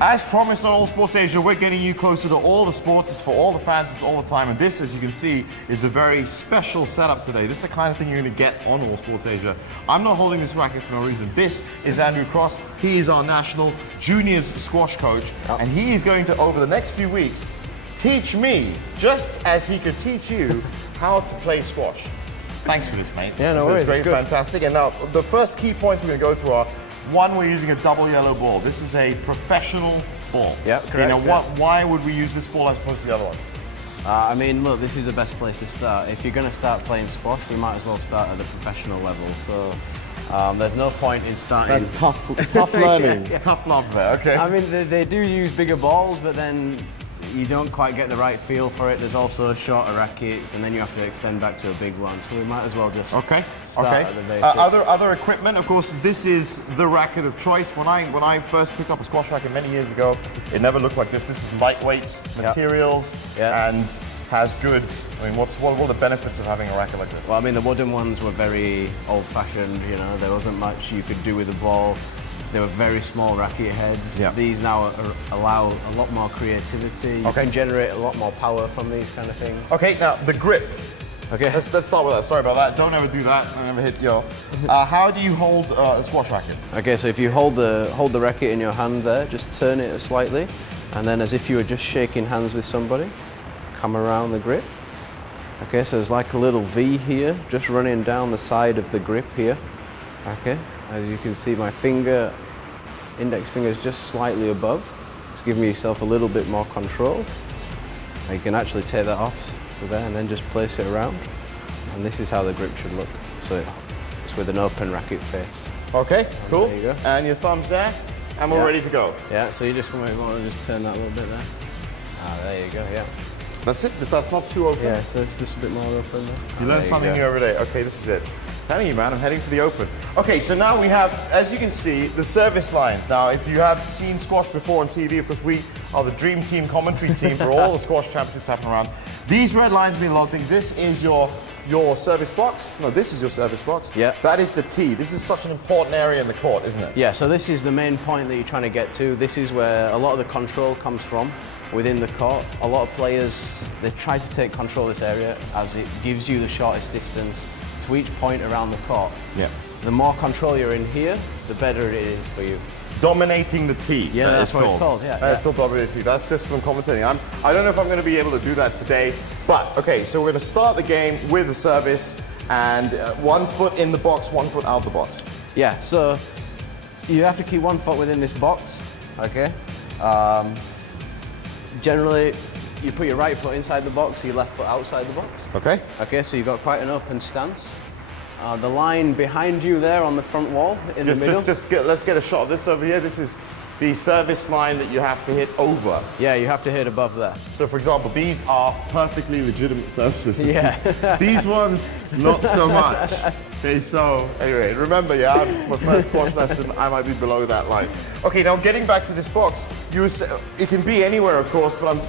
As promised on All Sports Asia, we're getting you closer to all the sports. It's for all the fans, it's all the time. And this, as you can see, is a very special setup today. This is the kind of thing you're going to get on All Sports Asia. I'm not holding this racket for no reason. This is Andrew Cross. He is our national juniors squash coach. Yep. And he is going to, over the next few weeks, teach me, just as he could teach you, how to play squash. Thanks for this, mate. Yeah, no worries. It's great, fantastic. And now, the first key points we're going to go through are, one, we're using a double yellow ball. This is a professional ball. Yeah, correct. Why would we use this ball as opposed to the other one? I mean, look, this is the best place to start. If you're going to start playing squash, we might as well start at the professional level. So there's no point in starting. That's tough learning. Yeah. Tough love there. Okay. I mean, they do use bigger balls, but then you don't quite get the right feel for it. There's also shorter rackets, and then you have to extend back to a big one. So we might as well just start at the basics. Other equipment, of course, this is the racket of choice. When I first picked up a squash racket many years ago, it never looked like this. This is lightweight materials and has good. I mean, what are the benefits of having a racket like this? Well, I mean, the wooden ones were very old-fashioned. You know, there wasn't much you could do with the ball. They were very small racket heads. Yeah. These now allow a lot more creativity. You can generate a lot more power from these kind of things. Okay, now the grip. Okay. Let's start with that. Sorry about that. Don't ever do that. Don't ever hit your. How do you hold a squash racket? Okay, so if you hold the racket in your hand there, just turn it slightly, and then as if you were just shaking hands with somebody, come around the grip. Okay, so there's like a little V here, just running down the side of the grip here. Okay. As you can see, my index finger is just slightly above. It's giving yourself a little bit more control. Now you can actually take that off to there and then just place it around. And this is how the grip should look. So it's with an open racket face. Okay, cool. There you go. And your thumbs there, and we're ready to go. Yeah, so you just want to just turn that a little bit there. There you go, yeah. That's it? That's not too open? Yeah, so it's just a bit more open there. You learn something new every day. Okay, this is it. Telling you, man, I'm heading for the open. Okay, so now we have, as you can see, the service lines. Now, if you have seen squash before on TV, of course, we are the dream team commentary team for all the squash championships happening around. These red lines mean a lot of things. This is your service box. No, this is your service box. Yeah. That is the tee. This is such an important area in the court, isn't it? Yeah, so this is the main point that you're trying to get to. This is where a lot of the control comes from within the court. A lot of players, they try to take control of this area as it gives you the shortest distance to each point around the court. Yeah. The more control you're in here, the better it is for you. Dominating the tee. Yeah, that's what it's called. Yeah, that's called dominating the tee. That's just from commentating. I don't know if I'm going to be able to do that today, but okay. So we're going to start the game with the service and 1 foot in the box, 1 foot out the box. Yeah. So you have to keep 1 foot within this box. Okay. Generally, you put your right foot inside the box, your left foot outside the box. Okay. Okay. So you've got quite an open stance. The line behind you there on the front wall in the middle. Let's get a shot of this over here. This is the service line that you have to hit over. Yeah, you have to hit above there. So for example, these are perfectly legitimate services. Yeah. These ones, not so much. Okay, so anyway, remember, my first squash lesson, I might be below that line. Okay, now getting back to this box, it can be anywhere, of course, but I'm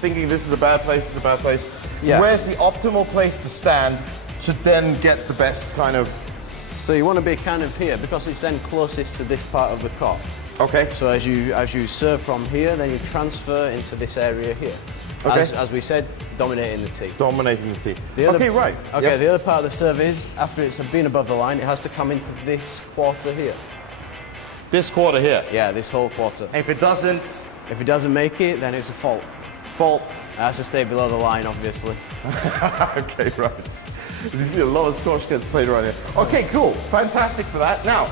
thinking this is a bad place, this is a bad place. Yeah. Where's the optimal place to stand to then get the best kind of... So you want to be kind of here because it's then closest to this part of the court. Okay. So as you serve from here, then you transfer into this area here. Okay. As we said, dominating the tee. Dominating the tee. Right. Okay, yep. The other part of the serve is, after it's been above the line, it has to come into this quarter here. This quarter here? Yeah, this whole quarter. If it doesn't? If it doesn't make it, then it's a fault. Fault. It has to stay below the line, obviously. Okay, right. You see a lot of squash gets played around here. Okay, cool. Fantastic for that. Now,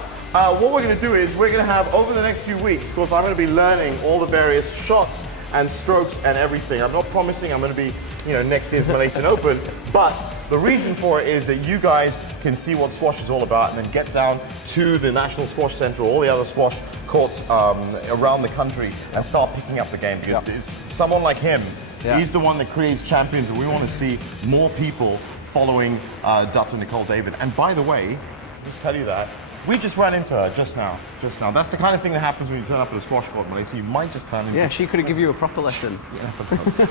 what we're going to do is we're going to have, over the next few weeks, of course, I'm going to be learning all the various shots and strokes and everything. I'm not promising I'm going to be, next year's Malaysian Open, but the reason for it is that you guys can see what squash is all about and then get down to the National Squash Centre or all the other squash courts around the country and start picking up the game. Because someone like him, he's the one that creates champions, and we want to see more people following Dr. Nicol David. And by the way, just tell you that, We just ran into her just now. Just now. That's the kind of thing that happens when you turn up at a squash court, Melissa. You might just turn into. Yeah, she could have given you a proper lesson.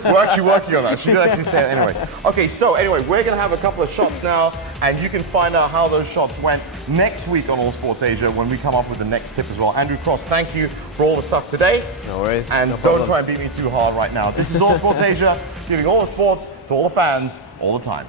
We're actually working on that. She did actually say it anyway. Okay, so anyway, we're going to have a couple of shots now, and you can find out how those shots went next week on All Sports Asia when we come up with the next tip as well. Andrew Cross, thank you for all the stuff today. No worries. And no don't problem. try and beat me too hard right now. This is All Sports Asia, giving all the sports to all the fans all the time.